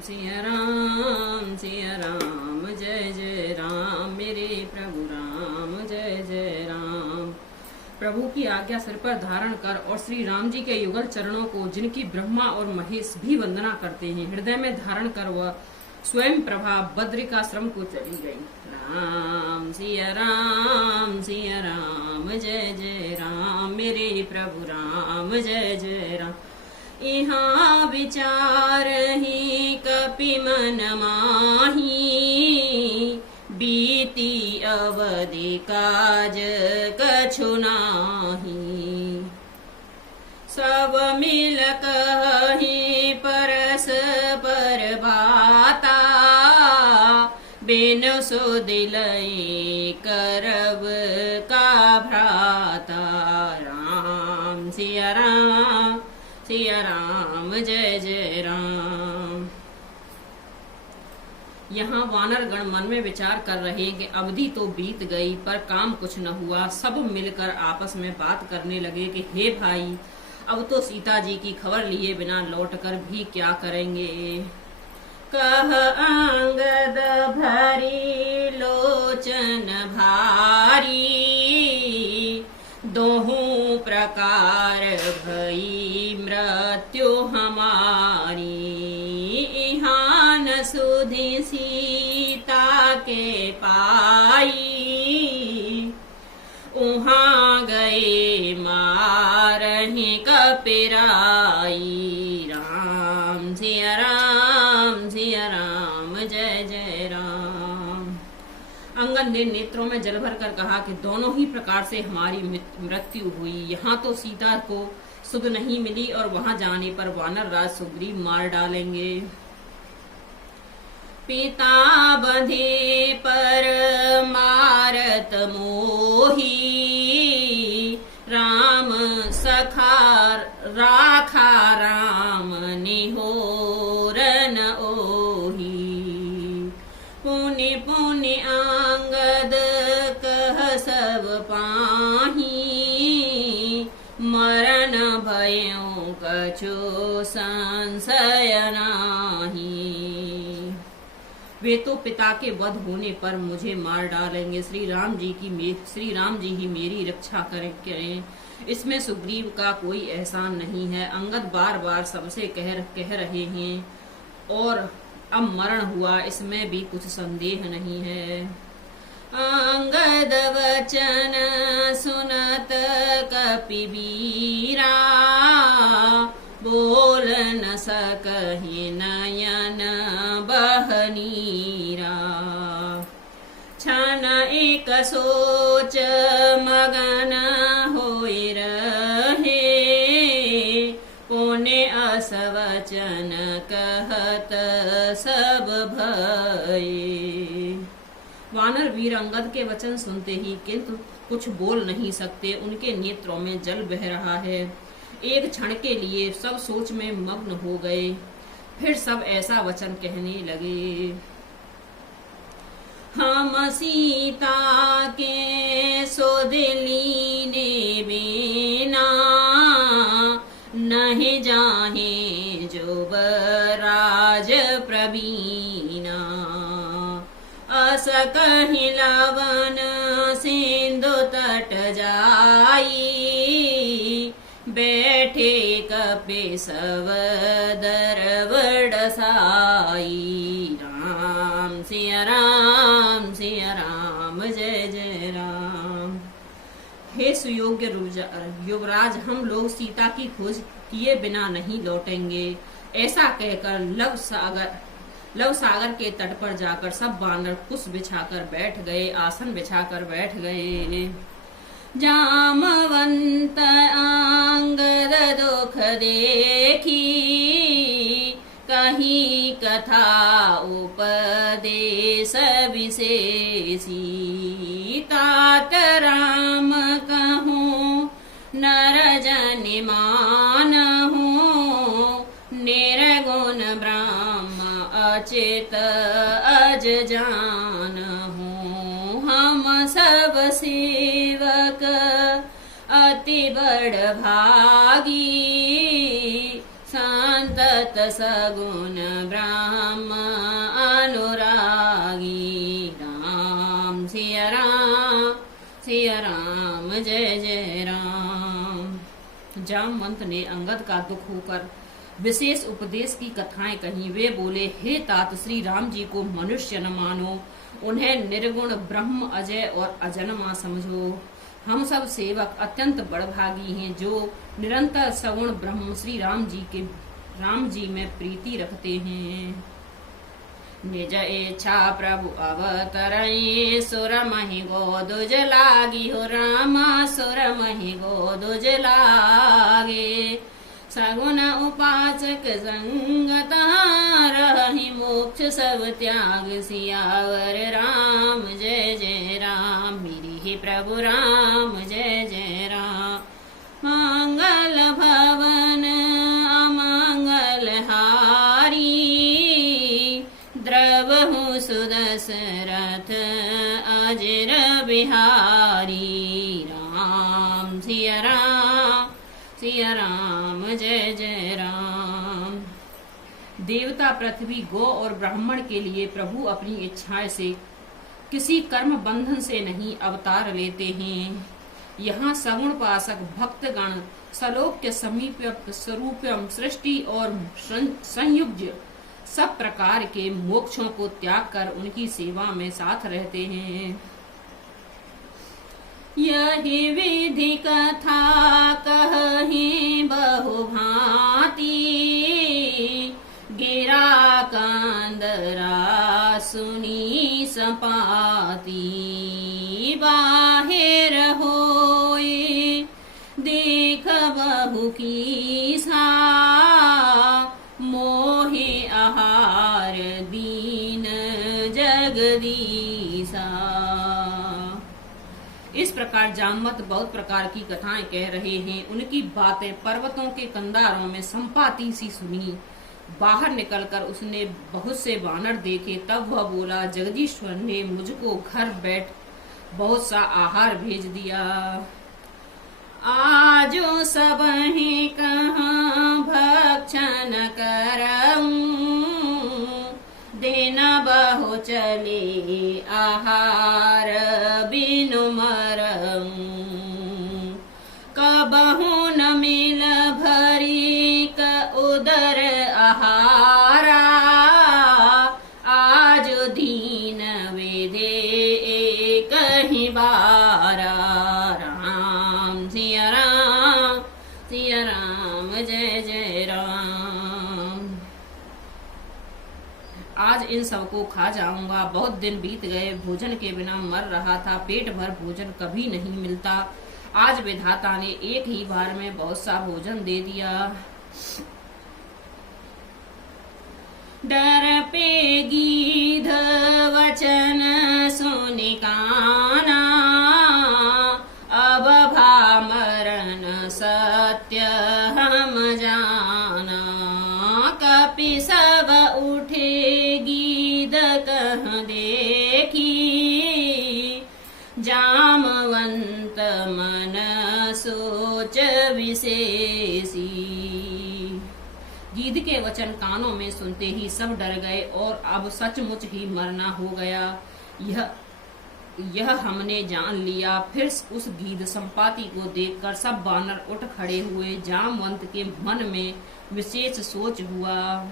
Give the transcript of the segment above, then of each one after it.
सिया राम जय जय राम मेरे प्रभु राम जय जय राम। प्रभु की आज्ञा सिर पर धारण कर और श्री राम जी के युगल चरणों को, जिनकी ब्रह्मा और महेश भी वंदना करते हैं, हृदय में धारण कर वह स्वयं प्रभा बद्रिकाश्रम को चली गई। राम सिया राम जय जय राम मेरे प्रभु राम जय जय राम। यहाँ विचार ही कपि मन माही, बीती अवधि काज कछु नाही। सब मिल कहि परस पर बाता, बिन सो दिलई करब का भ्राता। राम सिया राम जय जय राम। यहाँ वानर गण मन में विचार कर रहे कि अवधि तो बीत गई पर काम कुछ न हुआ। सब मिलकर आपस में बात करने लगे कि हे भाई, अब तो सीता जी की खबर लिए बिना लौटकर भी क्या करेंगे। कह अंगद भरी लोचन भारी, दोहूं प्रकार भई मृत्यु हमारी। यहाँ न सुधि सीता के पाई, उहाँ गए मारहि कपिराई। राम सिया राम जय जय राम। अंगद ने नेत्रों में जल भर कर कहा कि दोनों ही प्रकार से हमारी मृत्यु हुई। यहाँ तो सीता को सुध नहीं मिली और वहां जाने पर वानर राज सुग्रीव मार डालेंगे। पिता बंधे पर मारत मोही, राम सखा राखा राम निहोरन ओही। पुनि पुनि अंगद कह सब पाही, मरण भयो कछु संशय नाही। वे तो पिता के वध होने पर मुझे मार डालेंगे। श्री राम जी ही मेरी रक्षा करें, इसमें सुग्रीव का कोई एहसान नहीं है। अंगद बार बार सबसे कह रहे हैं और अब मरण हुआ, इसमें भी कुछ संदेह नहीं है। अंगद वचन सुनत कपिवीरा, बोल न सकहि नयन बहनीरा। क्षण एक सोच मगन होए रहे, पुण्य अस वचन कहत सब भये। वानर वीर अंगद के वचन सुनते ही किंतु कुछ बोल नहीं सकते। उनके नेत्रों में जल बह रहा है। एक क्षण के लिए सब सोच में मग्न हो गए। फिर सब ऐसा वचन कहने लगे। हम सीता के सोदिली ने बिना, नहीं जाहे जो बराज प्रवीणा। अस कहि लवन सिंधु तट जाई, बैठे कपिसव दरवड़ साई। राम सिया राम जय जय राम। हे सुयोग्य युवराज, हम लोग सीता की खोज किए बिना नहीं लौटेंगे। ऐसा कहकर लव सागर के तट पर जाकर सब वानर कुश बिछाकर बैठ गए, आसन बिछाकर बैठ गए। जामवंत अंगद दुख देखी, कहीं कथा उपदेश विशेषी। तात राम कहूँ नर जन मानहूँ, निर्गुण ब्रह्म अचेत अज जानहूँ। हम सब सेवक अति बड़ भागी, संत भगत सगुण ब्रह्म अनुरागी। राम सिया राम जय जय राम। जामवंत ने अंगद का दुख होकर विशेष उपदेश की कथाएं कही। वे बोले, हे तात, श्री राम जी को मनुष्य न मानो, उन्हें निर्गुण ब्रह्म अजय और अजन्मा समझो। हम सब सेवक अत्यंत बड़भागी हैं जो निरंतर सगुण ब्रह्म श्री राम जी में प्रीति रखते हैं। निज इच्छा प्रभु अवतरई, सुर महि गोदुज लागी हो राम, सुर महि गोदुज लागे। सगुन उपासक संगत रहि, मोक्ष सब त्याग सियावर राम जय जय राम। मेरी ही प्रभु राम जय जय राम। मंगल भवन अमंगल हारी, द्रवहु सुदशरथ अजर बिहारी। राम सिया राम जय जय राम। देवता, पृथ्वी, गौ और ब्राह्मण के लिए प्रभु अपनी इच्छा से किसी कर्म बंधन से नहीं अवतार लेते हैं। यहाँ सगुण पासक भक्तगण सलोक्य समीप्य स्वरूपम सृष्टि और संयुज्य सब प्रकार के मोक्षों को त्याग कर उनकी सेवा में साथ रहते हैं। यही विधि कथा कही बहु भांति, गिरा कांदरा सुनी सपाती। बाहिर होए देख बहु कीसा, मोहे आहार दीन जगदीसा। इस प्रकार जामवंत बहुत प्रकार की कथाएं कह रहे हैं। उनकी बातें पर्वतों के कंधारों में संपाती सी सुनी। बाहर निकलकर उसने बहुत से वानर देखे। तब वह बोला, जगदीश्वर ने मुझको घर बैठ बहुत सा आहार भेज दिया। आजो सब ही कहाँ भक्षण करऊं, दिन बहु चले आहार बिनु मरऊं। कबहु न मिल भरी क उदर आहारा, आज दीन वेदे कहीं बारा। राम सिया राम जय जय राम। आज इन सबको खा जाऊंगा। बहुत दिन बीत गए, भोजन के बिना मर रहा था। पेट भर भोजन कभी नहीं मिलता। आज विधाता ने एक ही बार में बहुत सा भोजन दे दिया। डर पे गीध वचन सुनि काना, अब भा मरण सत्य हम जाना। कपि सब उठे गीध कह देखी, जामवंत मन सोच विशेषी। गीध के वचन कानों में सुनते ही सब डर गए और अब सचमुच ही मरना हो गया, यह हमने जान लिया। फिर उस गीध संपाति को देखकर सब वानर उठ खड़े हुए। जामवंत के मन में विशेष सोच हुआ।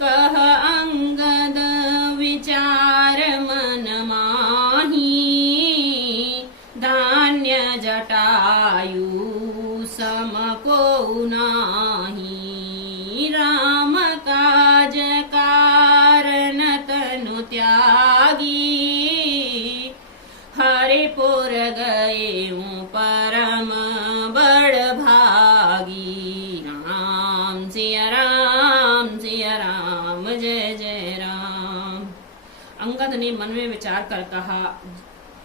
कह अंगद विचार मन माही, धान्य जटायु सम को नाही। राम काज कारण तनु त्यागी, हरिपुर गए परम बड़ भागी। राम सिया राम जय जय राम। अंगद ने मन में विचार कर कहा,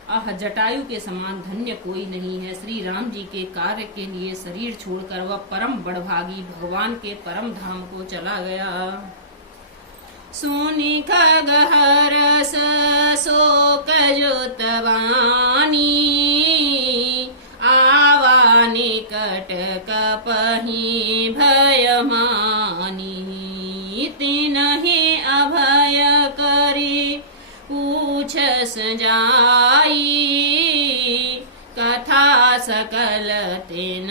आह, जटायु के समान धन्य कोई नहीं है। श्री राम जी के कार्य के लिए शरीर छोड़कर वह परम बड़भागी भगवान के परम धाम को चला गया। सुनि खगहरस शोक जुतवानी, आवा निकट कपहि भय मानी। जाई, कथा सकल तिन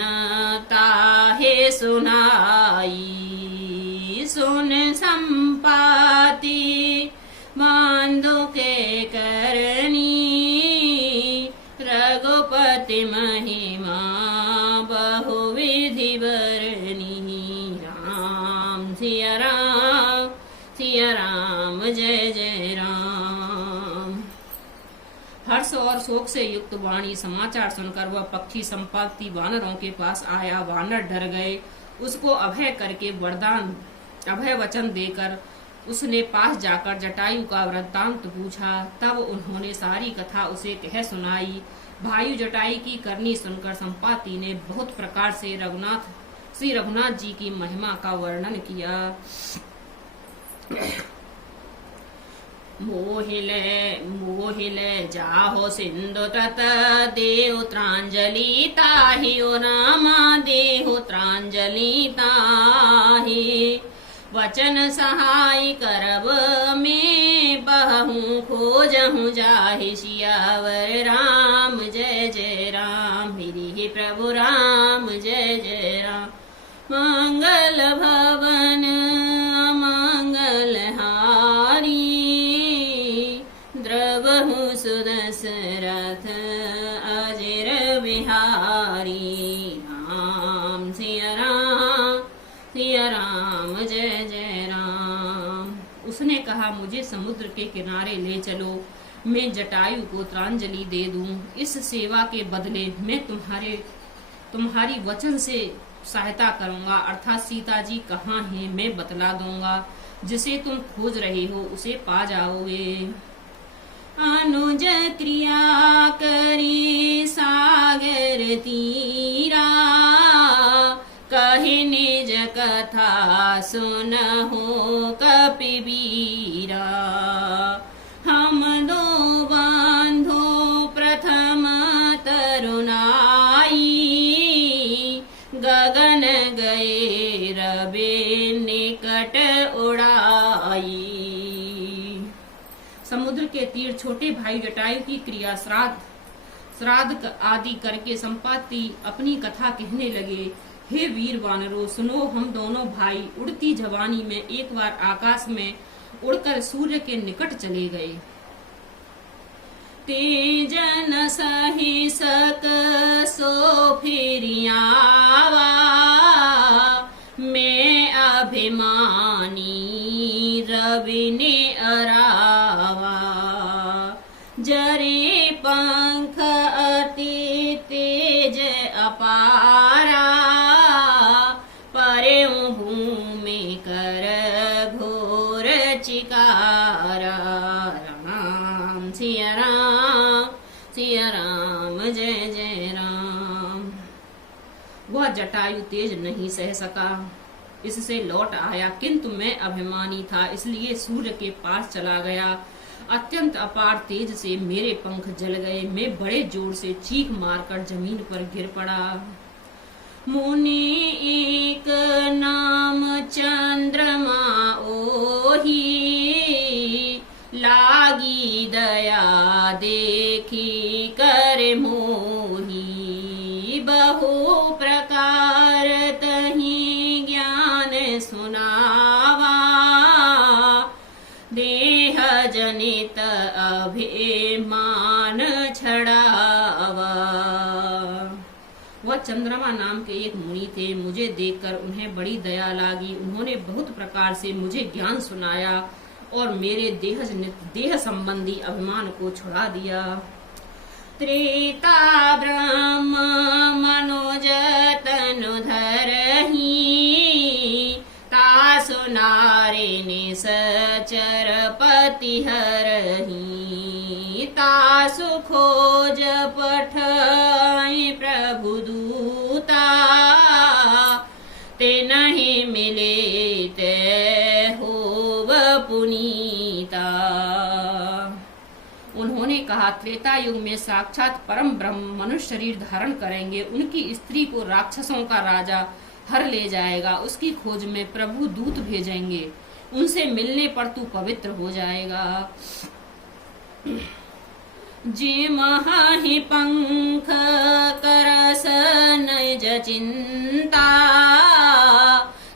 ताहे सुनाई। सुन संपाति बांधु के करनी, रघुपति महिमा बहुविधि बरनी। राम सिया राम, सिया राम, जय जय राम। हर्ष और शोक से युक्त वाणी समाचार सुनकर वह पक्षी संपाति वानरों के पास आया। वानर डर गए। उसको अभय करके वरदान अभय वचन देकर उसने पास जाकर जटायु का वृत्तांत पूछा। तब उन्होंने सारी कथा उसे कह सुनाई। भाई जटायु की करनी सुनकर संपाति ने बहुत प्रकार से श्री रघुनाथ जी की महिमा का वर्णन किया। मोहिले जाहो सिंधु तट, देहु त्रांजलि ताहियो रामा, देहु त्रांजलि ताहि। वचन सहाय करब में बहूं, खोजहूं जाहि सियावर राम। जय जय राम, मेरी प्रभु राम, जय जय राम। मंगल भवन मंगल हारी, द्रवहु सुदशरथ अजर बिहारी। राम सिया राम, सिया राम, जय जय राम। उसने कहा, मुझे समुद्र के किनारे ले चलो, मैं जटायु को त्रांजलि दे दूं। इस सेवा के बदले मैं तुम्हारी वचन से सहायता करूंगा, अर्थात सीता जी कहाँ हैं मैं बतला दूंगा। जिसे तुम खोज रहे हो उसे पा जाओगे। अनुज क्रिया करी सागर तीरा, कहे निज कथा सुनहो कपिबीरा। हम दो बांधो प्रथम तरुणाई, गगन गए रबे निकट उड़ाई। समुद्र के तीर छोटे भाई जटायु की क्रिया श्राद्ध आदि करके संपाति अपनी कथा कहने लगे। हे वीर वानरों, सुनो, हम दोनों भाई उड़ती जवानी में एक बार आकाश में उड़कर सूर्य के निकट चले गए। तेजन सही सक सो फिरियावा, मैं अभिमानी रवि ने अरावा। जरे पंख अति तेज अपारा, परे भूमि कर घोर चिकारा। राम सिया राम, सिया राम, जय जय राम। वह जटायु तेज नहीं सह सका, इससे लौट आया, किंतु मैं अभिमानी था इसलिए सूर्य के पास चला गया। अत्यंत अपार तेज से मेरे पंख जल गए। मैं बड़े जोर से चीख मारकर जमीन पर गिर पड़ा। मुनि एक नाम चंद्रमा ओही, लागी दया देखी कर मोही। बहु प्रकार तही ज्ञान सुनावा, देह जनित अभिमान छड़ावा। वह चंद्रमा नाम के एक मुनि थे। मुझे देखकर उन्हें बड़ी दया लागी। उन्होंने बहुत प्रकार से मुझे ज्ञान सुनाया और मेरे देह संबंधी अभिमान को छुड़ा दिया। त्रेता ब्रह्म मनोज तनु धरही, तासु नारे निसचर पति हरही। तासु खोज पठाई प्रभु दूता, ते नहीं मिले ते होव पुनीता। उन्होंने कहा, त्रेता युग में साक्षात परम ब्रह्म मनुष्य शरीर धारण करेंगे। उनकी स्त्री को राक्षसों का राजा हर ले जाएगा। उसकी खोज में प्रभु दूत भेजेंगे। उनसे मिलने पर तू पवित्र हो जाएगा। जिमहि पंख करस निज चिंता,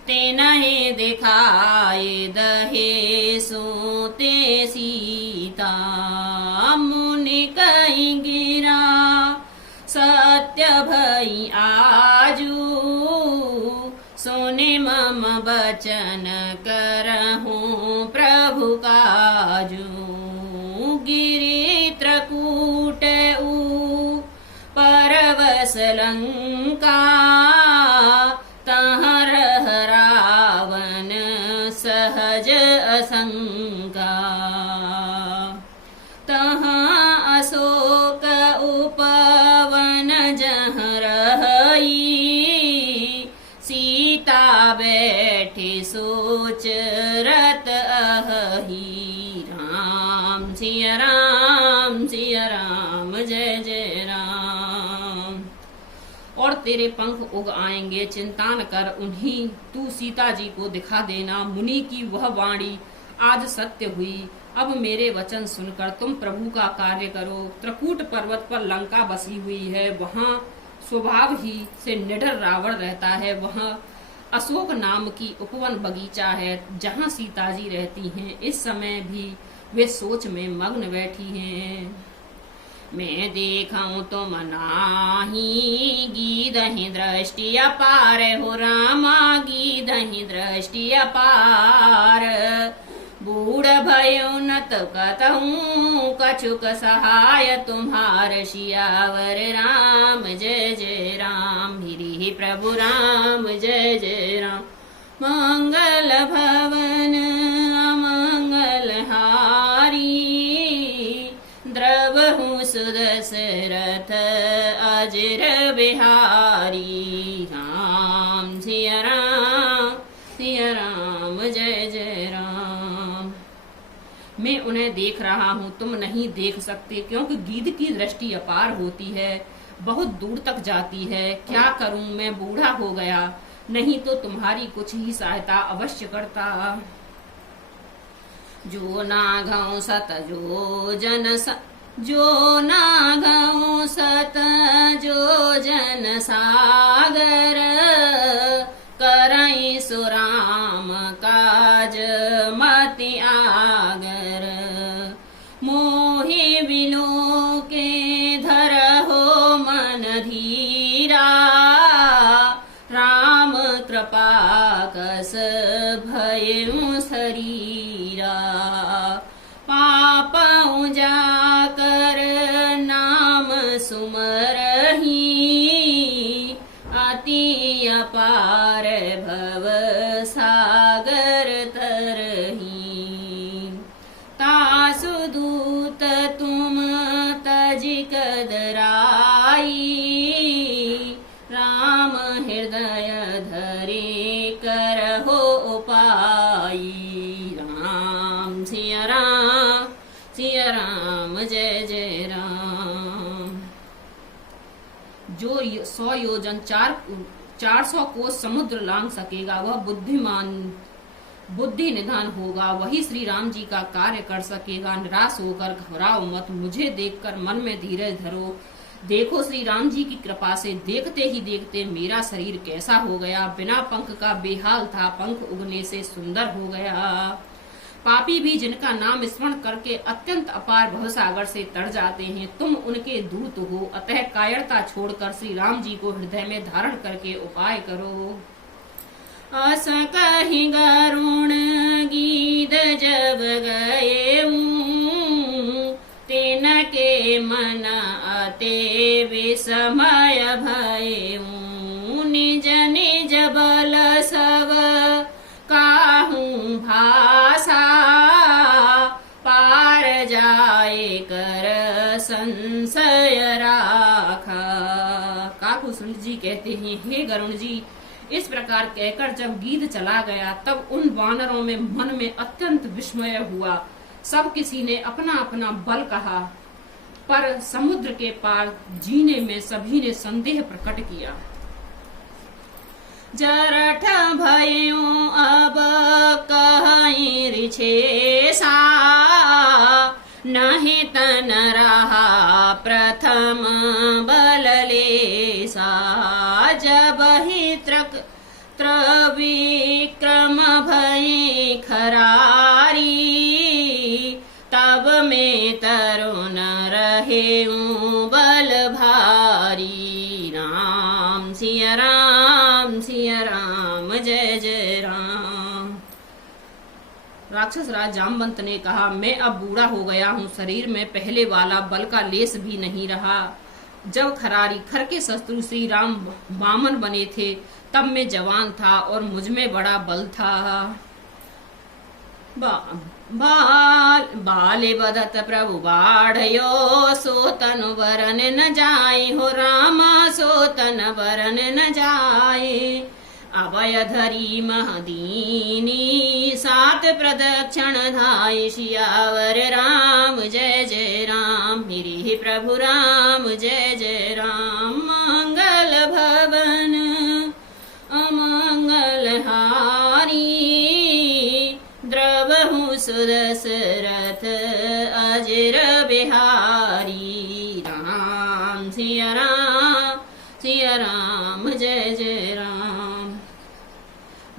तेनहि दिखाए दहे सोते सीता। मुनि कहि गिरा सत्य भई आजू, सुने मम बचन करहूँ प्रभु काजू। गिरि त्रकूट परवस लंका, तहाँ रह रावण सहज असंका। तहाँ अशोक उपवन जहाँ रही, सीता बैठी सोच रत अहि। राम सिया राम सिया राम जय जय राम। और तेरे पंख उग आएंगे, चिंता न कर उन्हीं तू सीता जी को दिखा देना। मुनि की वह वाणी आज सत्य हुई, अब मेरे वचन सुनकर तुम प्रभु का कार्य करो। त्रिकूट पर्वत पर लंका बसी हुई है, वहाँ स्वभाव ही से निडर रावण रहता है। वहाँ अशोक नाम की उपवन बगीचा है जहाँ सीता जी रहती हैं। इस समय भी वे सोच में मग्न बैठी हैं। मैं देखूं तुम नाही, गीधहि दृष्टि अपार हो रामा, गीधहि दृष्टि अपार। बूढ़ भयो न तो कतहूँ, कछुक सहाय तुम्हार सियावर। राम जय जय राम, गिरि प्रभु राम जय जय राम। मंगल भवन अमंगल हारी, द्रवहु सुदशरथ अजर बिहारी। राम सिया राम जय जय राम। मैं उन्हें देख रहा हूँ, तुम नहीं देख सकते, क्योंकि गीध की दृष्टि अपार होती है, बहुत दूर तक जाती है। क्या करूं, मैं बूढ़ा हो गया, नहीं तो तुम्हारी कुछ ही सहायता अवश्य करता। जो नाघौ सत जो जन सागर, करई सुराम काज मति आगर। मोहि बिलो के धरहो मन धीरा, राम कृपा कस भयउ शरीरा। पापउ जाकर नाम सुमरहि, अति अपार भव सागर तरहि। तासु दूत तुम तजिक दराई, राम हृदय धरे करहो उपाई। राम सिया राम जय जय राम। जो 100 योजन 400 कोस समुद्र लांघ सकेगा, वह बुद्धि निधान होगा, वही श्री राम जी का कार्य कर सकेगा। निराश होकर घबराओ मत, मुझे देखकर मन में धीरज धरो। देखो श्री राम जी की कृपा से देखते ही देखते मेरा शरीर कैसा हो गया। बिना पंख का बेहाल था, पंख उगने से सुंदर हो गया। पापी भी जिनका नाम स्मरण करके अत्यंत अपार भवसागर से तर जाते हैं, तुम उनके दूत हो। अतः कायरता छोड़कर श्री राम जी को हृदय में धारण करके उपाय करो। अस कहि गरुण गीध जब गए, तेन के मन अते विस्मय भयउ। निज निज बल सब काहू भाषा, पार जाए कर संशय राखा। काकुशुंड जी कहते हैं, हे गरुण जी, इस प्रकार कहकर जब गीध चला गया, तब उन वानरों में मन में अत्यंत विस्मय हुआ। सब किसी ने अपना अपना बल कहा, पर समुद्र के पार जीने में सभी ने संदेह प्रकट किया। जरठ भयो अब कहीं रिछेसा, नहीं तन रहा बललेसा जब ही त्रिविक्रम भई खरारी तब में तरुण रहे बल भारी। राम सिया राम जय जय राम। राक्षस राज जामवंत ने कहा, मैं अब बूढ़ा हो गया हूँ, शरीर में पहले वाला बल का लेस भी नहीं रहा। जब खर के शत्रु श्री राम वामन बने थे तब मैं जवान था और मुझ में बड़ा बल था। बाले बदत प्रभु बाढ़यो सो तनु वरन न जाए हो रामा सो तन वरन न जाए। अभय धरी महदीनी सात प्रदक्षिण धाय सियावर राम जय जय राम। मेरे प्रभु राम जय जय राम। मंगल भवन अमंगल हारी द्रवहु सुदशरथ अजर बिहारी। राम सिया राम जय जय राम।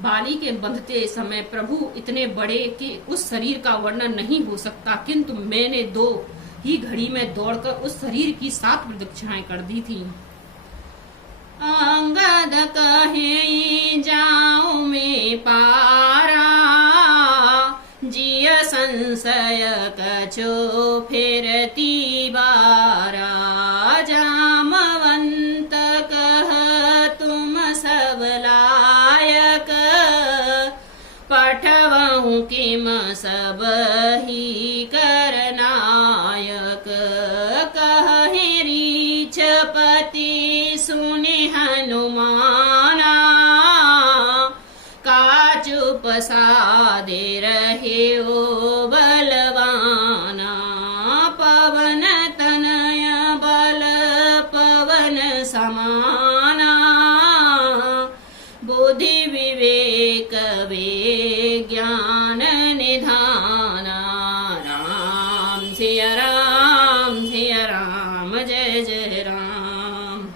बाली के बंधते समय प्रभु इतने बड़े कि उस शरीर का वर्णन नहीं हो सकता, किंतु मैंने 2 ही घड़ी में दौड़कर उस शरीर की 7 प्रदक्षिणाएं कर दी थी। अंगद कहे जाऊं में पारा जिय संशय कछो फिरती बारा। जामवंत कह तुम सब लायक पठवहु किम सब ही करनायक। कहे रीछपति सुनि हनुमाना काचुप सादे रहे ओ बलवाना। पवन तनय बल पवन समाना बुद्धि विवेक विज्ञान निधाना। राम सिया राम जय जय राम।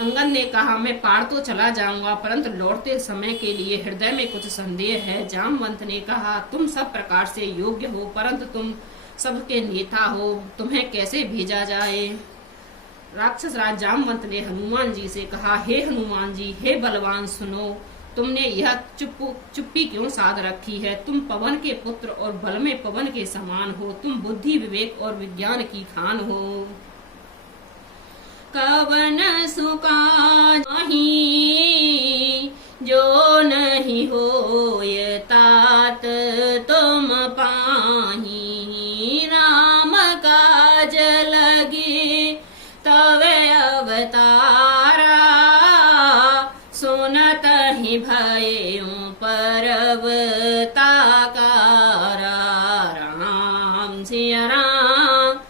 अंगद ने कहा, मैं पार तो चला जाऊंगा परंतु लौटते समय के लिए हृदय में कुछ संदेह है। जामवंत ने कहा, तुम सब प्रकार से योग्य हो परंतु तुम सबके नेता हो, तुम्हें कैसे भेजा जाए। राक्षस राज जामवंत ने हनुमान जी से कहा, हे हनुमान जी, हे बलवान, सुनो, तुमने यह चुप्पी क्यों साध रखी है। तुम पवन के पुत्र और बल में पवन के समान हो। तुम बुद्धि विवेक और विज्ञान की खान हो। कवन सुकाज नहीं जो नहीं होय तात तुम पाही। राम काज लगे तवे अवतारा सुनत ही भयउ परव ताकारा। राम सिया राम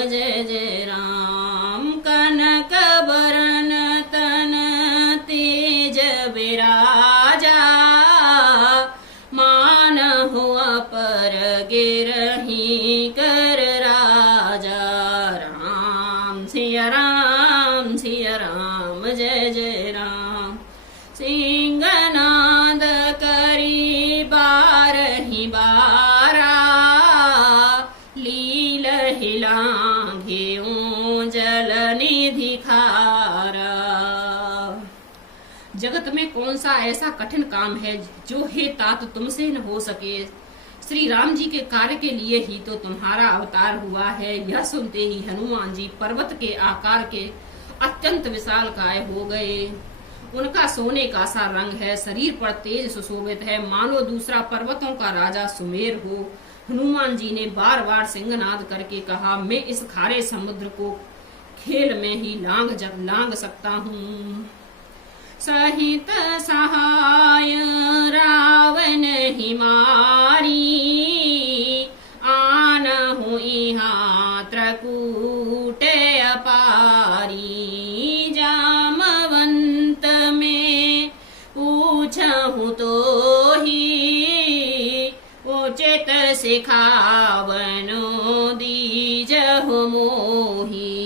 जय जय राम। कनक बरन तन तेज विराजा मान हुआ पर गिरही कर राजा। राम सिया राम जय जय राम। सिंहनाद करी बारही बारा लील हिलांघेऊं जल निधि खारा। जगत में कौन सा ऐसा कठिन काम है जो हे तात तुमसे न हो सके। श्री राम जी के कार्य के लिए ही तो तुम्हारा अवतार हुआ है। यह सुनते ही हनुमान जी पर्वत के आकार के अत्यंत विशाल काय हो गए। उनका सोने का सा रंग है, शरीर पर तेज सुशोभित है, मानो दूसरा पर्वतों का राजा सुमेर हो। हनुमान जी ने बार बार सिंहनाद करके कहा, मैं इस खारे समुद्र को खेल में ही लांग सकता हूँ। सहित सहाय रावण ही मारी आन हुई त्रकूट अपारी। जामवंत में पूछहु तो ही उचित सिखावनो दीजहु मोही।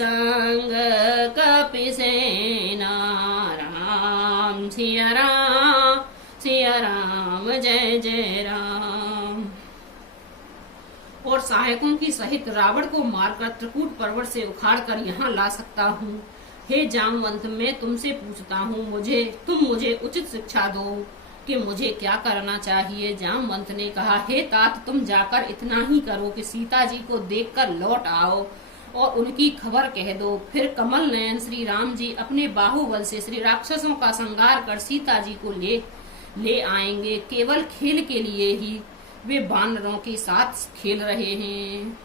संग कपिसेना। राम सिया राम सिया राम जय जय राम। और सहायकों की सहित रावण को मारकर त्रिकूट पर्वत से उखाड़कर यहाँ ला सकता हूँ। हे जामवंत, मैं तुमसे पूछता हूँ, तुम मुझे उचित शिक्षा दो कि मुझे क्या करना चाहिए। जामवंत ने कहा, हे तात, तुम जाकर इतना ही करो कि सीता जी को देखकर लौट आओ और उनकी खबर कह दो। फिर कमल नयन श्री राम जी अपने बाहुबल से श्री राक्षसों का संहार कर सीता जी को ले आएंगे। केवल खेल के लिए ही वे वानरों के साथ खेल रहे हैं।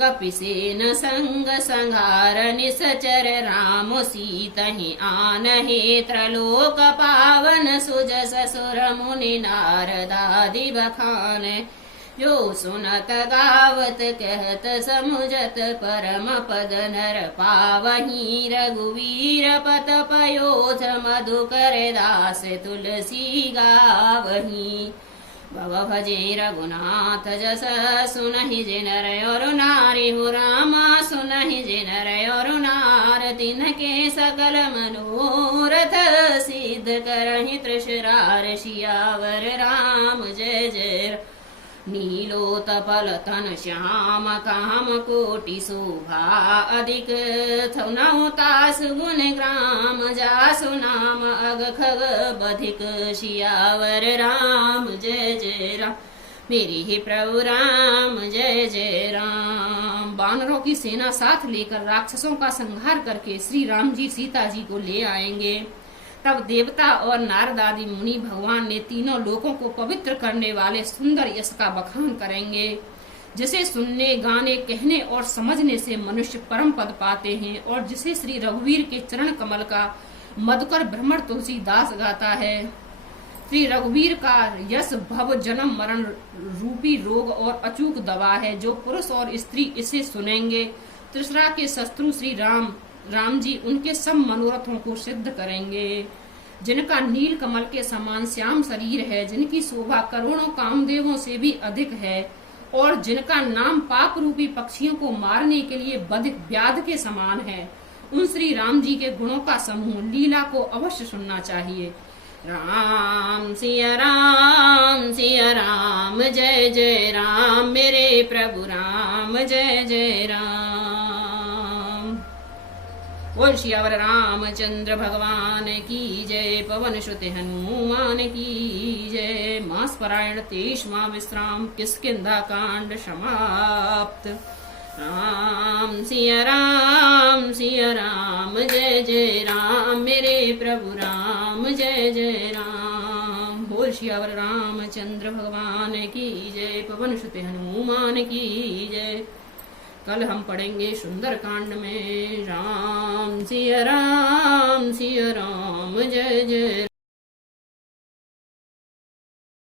कपिसेन संग संहार निसचर राम सीतहि आनहि। त्रलोक पावन सुजस सुर मुनि नारदादि बखान। जो सुनत गावत कहत समुझत परम पद नर पावही। रघुवीर पत पयोध मधुकर दास तुलसी गावही। भव भजे रघुनाथ जस सुनहि जे नर और नारी। हो रामा सुनहि जे नर और नार। तिनके सकल मनोरथ सिद्ध करहि तृषरार। सियावर राम जय जय। नीलोत्पल तन श्याम काम कोटि शोभा अधिक। नौ तास गुण ग्राम जासु नाम अग खग बधिक। सियावर राम जय जय राम मेरी ही प्रभु राम जय जय राम। वानरों की सेना साथ लेकर राक्षसों का संहार करके श्री राम जी सीता जी को ले आएंगे। तब देवता और नारद आदि मुनि भगवान ने तीनों लोकों को पवित्र करने वाले सुंदर यश का बखान करेंगे, जिसे सुनने, गाने, कहने और समझने से मनुष्य परम पद पाते हैं, और जिसे श्री रघुवीर के चरण कमल का मधुकर भ्रमर तुलसीदास गाता है। श्री रघुवीर का यश भव जन्म मरण रूपी रोग और अचूक दवा है। जो पुरुष और स्त्री इसे सुनेंगे, त्रिशरा के शत्रु श्री राम जी उनके सब मनोरथों को सिद्ध करेंगे। जिनका नील कमल के समान श्याम शरीर है, जिनकी शोभा करोड़ों कामदेवों से भी अधिक है, और जिनका नाम पाप रूपी पक्षियों को मारने के लिए व्याध के समान है, उन श्री राम जी के गुणों का समूह लीला को अवश्य सुनना चाहिए। राम सिया राम जय जय राम मेरे प्रभु राम जय जय राम। बोल सियावर रामचंद्र भगवान की जय। पवन सुत हनुमान की जय। मास पारायण 23वां विश्राम किष्किंधा कांड समाप्त। राम सिया राम जय जय राम मेरे प्रभु राम जय जय राम। बोल सियावर रामचंद्र भगवान की जय। पवन सुत हनुमान की जय। कल हम पढ़ेंगे सुंदर कांड में राम सिया राम जय जय।